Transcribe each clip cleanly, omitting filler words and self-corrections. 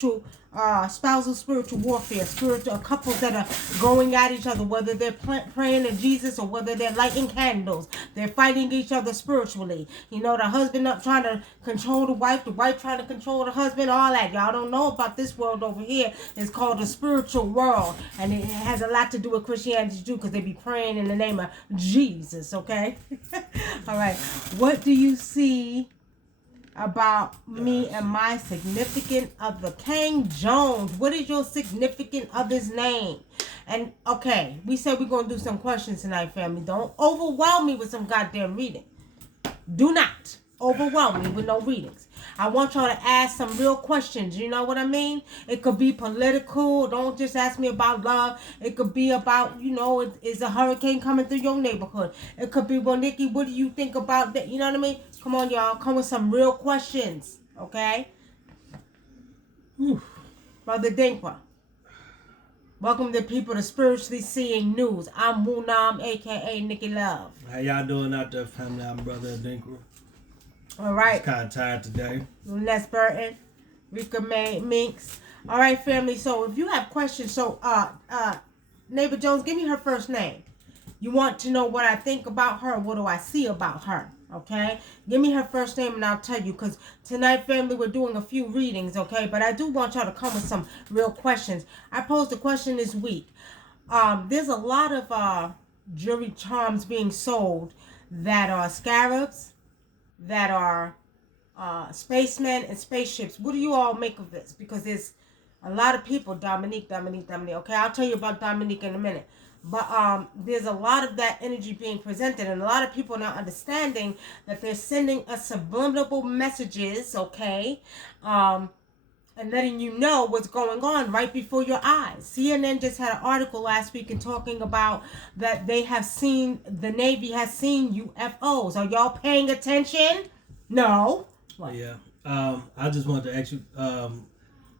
spousal spiritual warfare, spiritual couples that are going at each other, whether they're praying to Jesus or whether they're lighting candles, they're fighting each other spiritually. You know, the husband up trying to control the wife trying to control the husband, all that. Y'all don't know about this world over here. It's called the spiritual world, and it has a lot to do with Christianity too, because they be praying in the name of Jesus. Okay. All right. What do you see about me and my significant other? King Jones, what is your significant other's name? And okay, we said we're gonna do some questions tonight, family. Don't overwhelm me with some goddamn reading. Do not overwhelm me with no readings. I want y'all to ask some real questions. You know what I mean? It could be political. Don't just ask me about love. It could be about, you know, is a hurricane coming through your neighborhood? It could be, well, Nikki, what do you think about that? You know what I mean? Come on, y'all. Come with some real questions. Okay? Whew. Brother Adinkra. Welcome to People to Spiritually Seeing News. I'm Wunam, a.k.a. Nikki Love. How y'all doing out there, family? I'm Brother Adinkra. All right. I'm kind of tired today. Les Burton, Rika Minks. All right, family. So if you have questions, Neighbor Jones, give me her first name. You want to know what I think about her? What do I see about her? Okay, give me her first name and I'll tell you. Because tonight, family, we're doing a few readings. Okay, but I do want y'all to come with some real questions. I posed a question this week. There's a lot of jewelry charms being sold that are scarabs, that are spacemen and spaceships. What do you all make of this? Because there's a lot of people, Dominique. Okay, I'll tell you about Dominique in a minute. But there's a lot of that energy being presented, and a lot of people not understanding that they're sending us subliminal messages, okay? And letting you know what's going on right before your eyes. CNN just had an article last week and talking about that they have seen, the Navy has seen UFOs. Are y'all paying attention? No. What? Yeah. I just wanted to ask you,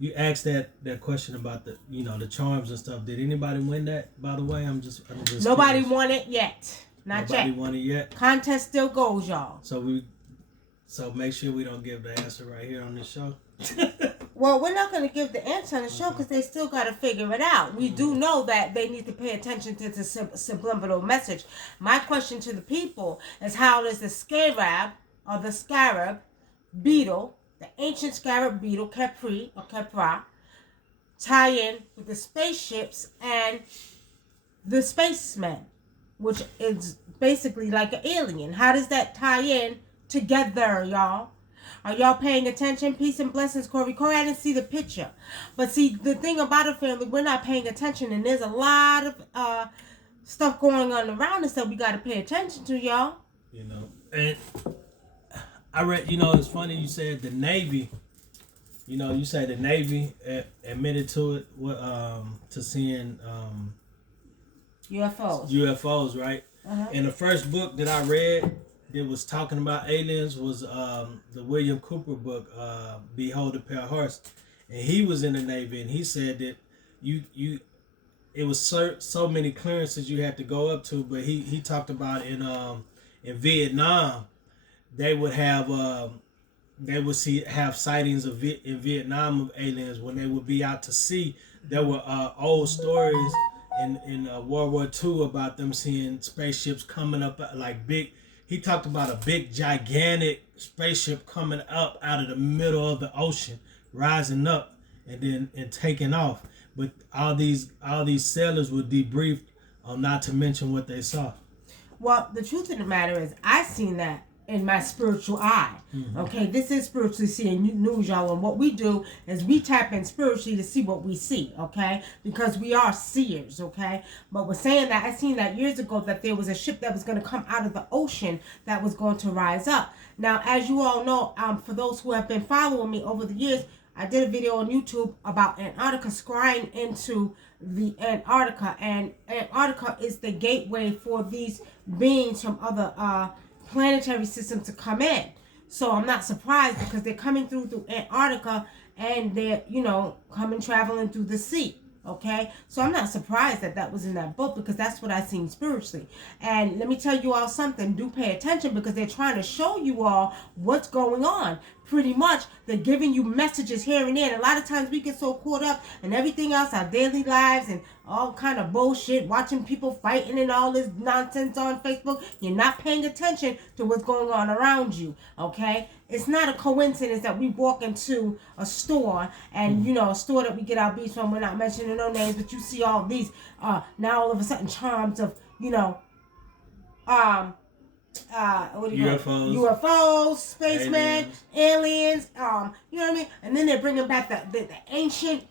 you asked that question about the charms and stuff. Did anybody win that, by the way? I'm just Nobody won it yet. Nobody won it yet. Contest still goes, y'all. So make sure we don't give the answer right here on this show. Well, we're not going to give the answer on the show because they still got to figure it out. We do know that they need to pay attention to the subliminal message. My question to the people is, how does the Scarab Beetle, the ancient Scarab Beetle, Capra, tie in with the spaceships and the spacemen, which is basically like an alien? How does that tie in together, y'all? Are y'all paying attention? Peace and blessings, Corey. I didn't see the picture. But see, the thing about it, family, we're not paying attention. And there's a lot of stuff going on around us that we got to pay attention to, y'all. You know, and I read, it's funny you said the Navy. You say the Navy admitted to it, to seeing UFOs. UFOs, right? Uh-huh. And the first book that I read that was talking about aliens was the William Cooper book, Behold a Pale Horse. And he was in the Navy, and he said that it was so many clearances you had to go up to, but he talked about in Vietnam, they would have have sightings in Vietnam of aliens when they would be out to sea. There were old stories in World War II about them seeing spaceships coming up like big. He talked about a big, gigantic spaceship coming up out of the middle of the ocean, rising up and taking off. But all these sailors were debriefed on not to mention what they saw. Well, the truth of the matter is, I seen that in my spiritual eye. Mm-hmm. Okay, this is Spiritually Seeing News, y'all, and what we do is we tap in spiritually to see what we see, okay, because we are seers, okay. But we're saying that I seen that years ago, that there was a ship that was going to come out of the ocean that was going to rise up. Now, as you all know, for those who have been following me over the years, I did a video on YouTube about Antarctica, scrying into the Antarctica, and Antarctica is the gateway for these beings from other planetary systems to come in. So I'm not surprised, because they're coming through Antarctica, and they're traveling through the sea. Okay, so I'm not surprised that was in that book, because that's what I seen spiritually. And let me tell you all something, do pay attention, because they're trying to show you all what's going on. pretty much they're giving you messages here and there. And a lot of times we get so caught up in everything else, our daily lives and all kind of bullshit, watching people fighting and all this nonsense on Facebook. You're not paying attention to what's going on around you, okay? It's not a coincidence that we walk into a store and, a store that we get our beats from. We're not mentioning no names, but you see all these, now all of a sudden charms of, what do you UFOs, spacemen, aliens, you know what I mean? And then they're bringing back the ancient,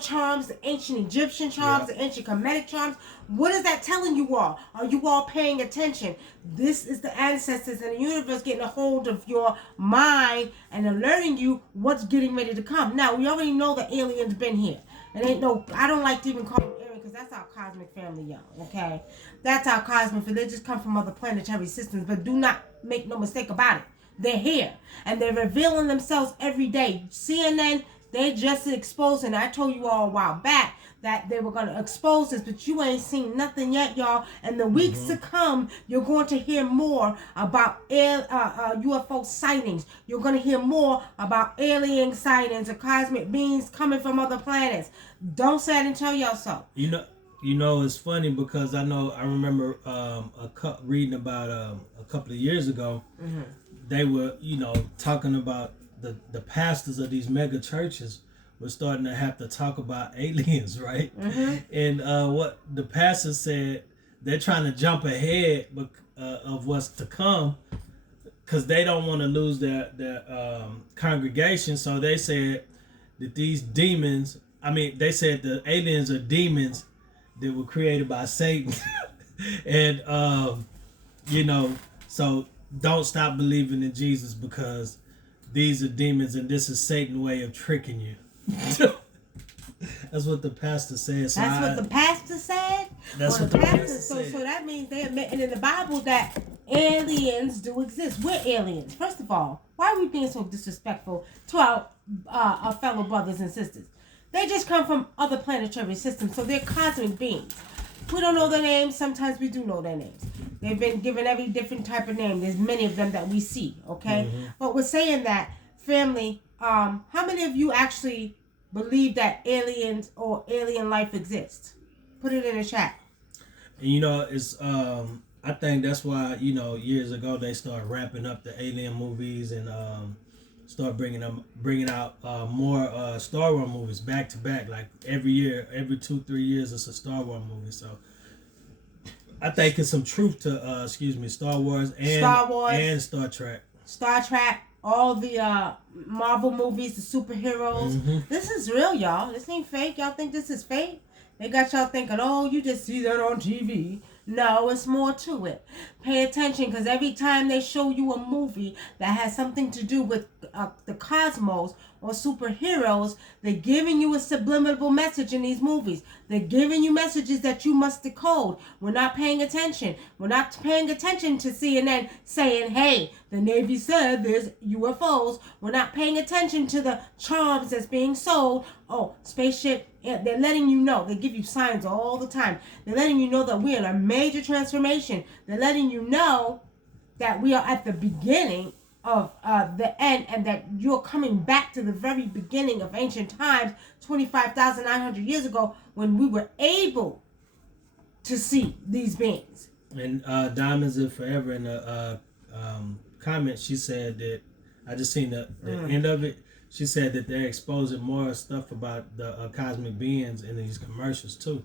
charms, the ancient Egyptian charms, the ancient Kemetic charms. What is that telling you all? Are you all paying attention? This is the ancestors in the universe getting a hold of your mind and alerting you what's getting ready to come. Now, we already know the aliens been here. I don't like to even call them aliens because that's our cosmic family, y'all, okay? That's our cosmic family. They just come from other planetary systems, but do not make no mistake about it. They're here, and they're revealing themselves every day. CNN, they just exposing. I told you all a while back that they were going to expose this, but you ain't seen nothing yet, y'all. And the weeks to come, you're going to hear more about UFO sightings. You're going to hear more about alien sightings or cosmic beings coming from other planets. Don't say I didn't tell y'all so. You know, it's funny because I remember reading about a couple of years ago, they were, talking about the pastors of these mega churches were starting to have to talk about aliens, right? And what the pastor said, they're trying to jump ahead of what's to come because they don't want to lose their congregation. So they said that these demons, they said the aliens are demons that were created by Satan. And, so don't stop believing in Jesus because these are demons and this is Satan's way of tricking you. That's what the pastor said. So that's what the pastor said? That's what the pastor said. So that means they're admitting in the Bible that aliens do exist. We're aliens. First of all, why are we being so disrespectful to our fellow brothers and sisters? They just come from other planetary systems, so they're cosmic beings. We don't know their names. Sometimes we do know their names. They've been given every different type of name. There's many of them that we see, okay? But we're saying that, family, how many of you actually believe that aliens or alien life exists? Put it in the chat. And it's I think that's why years ago they started wrapping up the alien movies and start bringing out more Star Wars movies back to back, like every year, every 2-3 years it's a Star Wars movie. So I think it's some truth to Star Wars and Star Trek. Star Trek, all the Marvel movies, the superheroes. This is real, y'all. This ain't fake. Y'all think this is fake? They got y'all thinking, oh, you just see that on TV. No, it's more to it. Pay attention, because every time they show you a movie that has something to do with the cosmos or superheroes, they're giving you a subliminal message in these movies. They're giving you messages that you must decode. We're not paying attention. We're not paying attention to CNN saying, hey, the Navy said there's UFOs. We're not paying attention to the charms that's being sold. Oh, spaceship. They're letting you know. They give you signs all the time. They're letting you know that we're in a major transformation. They're letting you know that we are at the beginning of the end, and that you're coming back to the very beginning of ancient times, 25,900 years ago, when we were able to see these beings. And Diamonds Live Forever in the comment, she said that, I just seen the end of it, she said that they're exposing more stuff about the cosmic beings in these commercials too.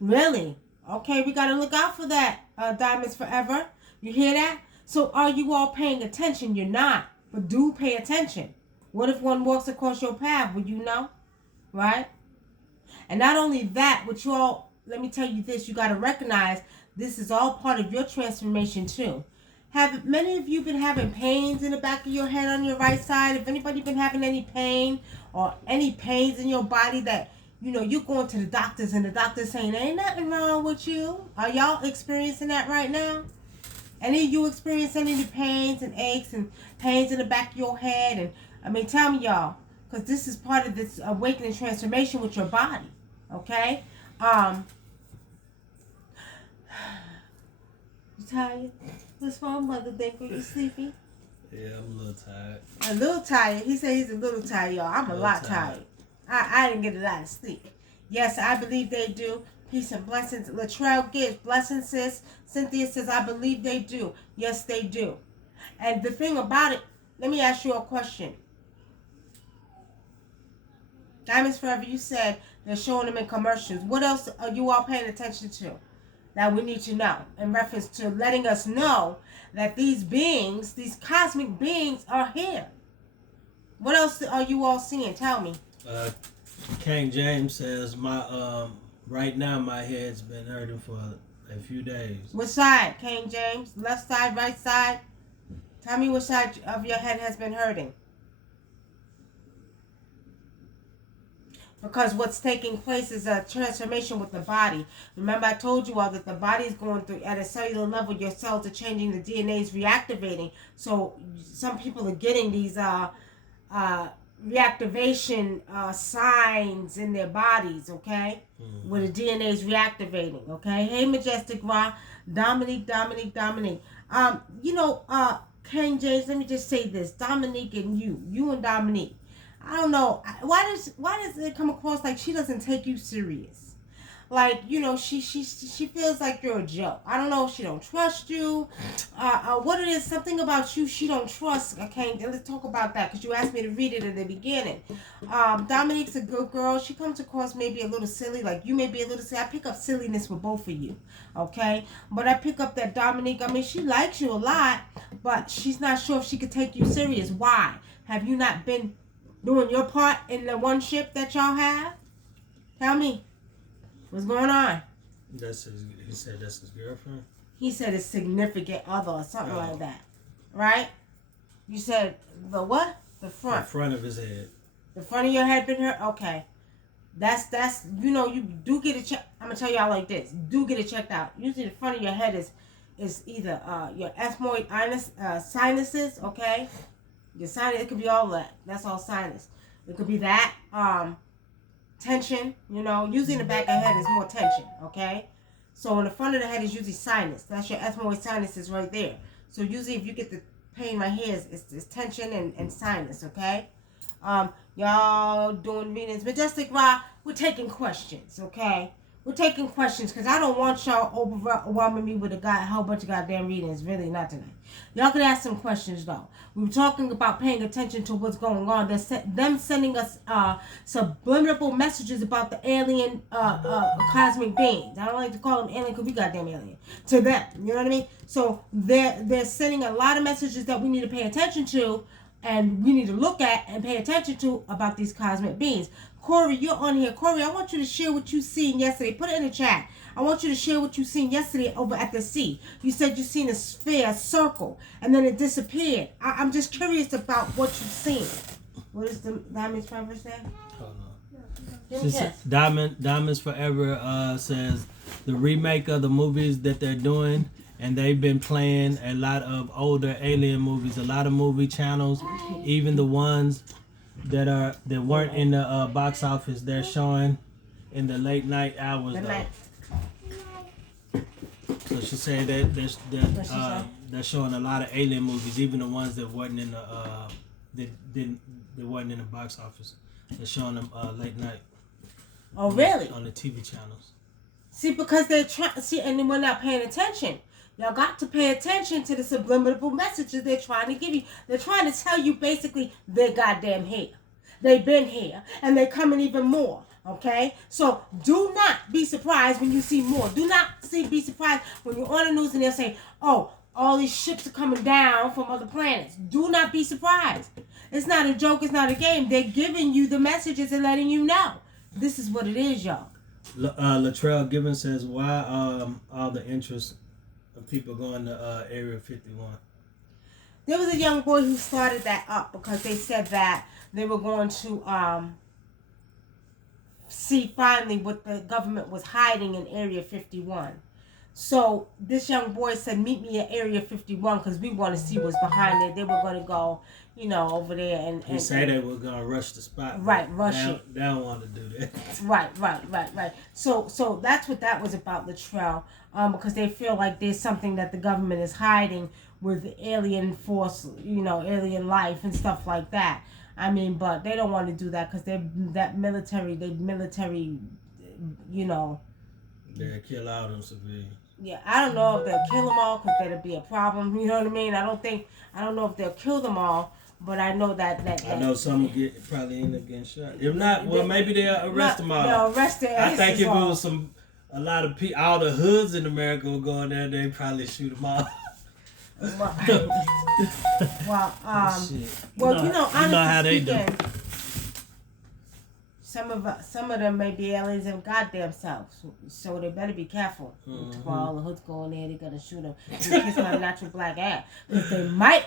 Really? Okay, we got to look out for that, Diamonds Forever. You hear that? So are you all paying attention? You're not. But do pay attention. What if one walks across your path? Would you know? Right? And not only that, but you all, let me tell you this, you got to recognize this is all part of your transformation too. Have many of you been having pains in the back of your head on your right side? If anybody been having any pain or any pains in your body that, you're going to the doctors and the doctor's saying, ain't nothing wrong with you. Are y'all experiencing that right now? Any of you experience any of the pains and aches and pains in the back of your head? And tell me, y'all, because this is part of this awakening transformation with your body. Okay? You tired? What's wrong, Mother Dinkra? You sleepy? Yeah, I'm a little tired. A little tired. He said he's a little tired, y'all. I'm a lot tired. I didn't get a lot of sleep. Yes, I believe they do. Peace and blessings. Latrell gives blessings, sis. Cynthia says, I believe they do. Yes, they do. And the thing about it, let me ask you a question. Diamonds Forever, you said they're showing them in commercials. What else are you all paying attention to that we need to know in reference to letting us know that these beings, these cosmic beings, are here? What else are you all seeing? Tell me. King James says right now my head's been hurting for a few days. What side, King James? Left side, right side? Tell me which side of your head has been hurting. Because what's taking place is a transformation with the body. Remember, I told you all that the body is going through, at a cellular level, your cells are changing, the DNA is reactivating. So some people are getting these reactivation signs in their bodies, okay? Mm-hmm. Where the DNA is reactivating, okay? Hey, Majestic Ra, Dominique. King James, let me just say this. Dominique and you and Dominique. I don't know. Why does it come across like she doesn't take you serious? Like, she feels like you're a joke. I don't know if she don't trust you. What it is, something about you she don't trust. Okay, let's talk about that because you asked me to read it in the beginning. Dominique's a good girl. She comes across maybe a little silly, like you may be a little silly. I pick up silliness with both of you, okay? But I pick up that Dominique, I mean, she likes you a lot, but she's not sure if she could take you serious. Why? Have you not been doing your part in the one ship that y'all have? Tell me. What's going on? He said that's his girlfriend? He said his significant other or something like that. Right? You said the what? The front. The front of his head. The front of your head been hurt? Okay. That's you do get it checked. I'm going to tell y'all like this. Do get it checked out. Usually the front of your head is either your ethmoid sinuses, okay? Your sinus, it could be all that. That's all sinus. It could be that. Tension, usually in the back of the head is more tension, okay? So in the front of the head is usually sinus. That's your ethmoid sinuses right there. So usually if you get the pain right here, it's tension and sinus, okay? Y'all doing readings. Majestic Ra, we're taking questions, okay? We're taking questions because I don't want y'all overwhelming me with a whole bunch of goddamn readings. Really, not tonight. Y'all can ask some questions, though. We were talking about paying attention to what's going on. Them sending us subliminal messages about the alien cosmic beings. I don't like to call them alien because we goddamn alien. To them, you know what I mean? So they're sending a lot of messages that we need to pay attention to and we need to look at and pay attention to about these cosmic beings. Corey, you're on here. Corey, I want you to share what you seen yesterday. Put it in the chat. I want you to share what you seen yesterday over at the sea. You said you seen a sphere, a circle, and then it disappeared. I'm just curious about what you've seen. What is the Diamonds Forever say? Hold on. Diamonds Forever says the remake of the movies that they're doing, and they've been playing a lot of older alien movies, a lot of movie channels, even the ones that weren't in the box office, they're showing in the late night hours. So she said that they're showing a lot of alien movies, even the ones that wasn't in the wasn't in the box office. They're showing them late night. Oh, really? On the TV channels. See, because they're trying. See, and we're not paying attention. Y'all got to pay attention to the subliminal messages they're trying to give you. They're trying to tell you basically they're goddamn here. They've been here, and they're coming even more. Okay? So do not be surprised when you see more. Do not be surprised when you're on the news and they'll say, oh, all these ships are coming down from other planets. Do not be surprised. It's not a joke. It's not a game. They're giving you the messages and letting you know. This is what it is, y'all. Latrell Gibbons says, why all the interest of people going to Area 51? There was a young boy who started that up because they said that they were going to see finally what the government was hiding in Area 51. So this young boy said, meet me at Area 51 because we want to see what's behind it. They were going to go, over there and he said they were going to rush the spot. Right, rush it. They don't want to do that. Right. So that's what that was about, Latrell, because they feel like there's something that the government is hiding with alien force, alien life and stuff like that. I mean, but they don't want to do that because they're military, They'll kill all them civilians. Yeah, I don't know if they'll kill them all because that'll be a problem. You know what I mean? I don't know if they'll kill them all, but I know that I know some will probably end up getting shot. If not, well, maybe they'll arrest them all. They'll arrest their I think if it all. was a lot of people, all the hoods in America would go in there, they'd probably shoot them all. Well, Shit. honestly how they do. speaking, some of them may be aliens and goddamn selves, so they better be careful. While all the hoods go in there, they're gonna shoot them and kiss my natural black ass. Because they might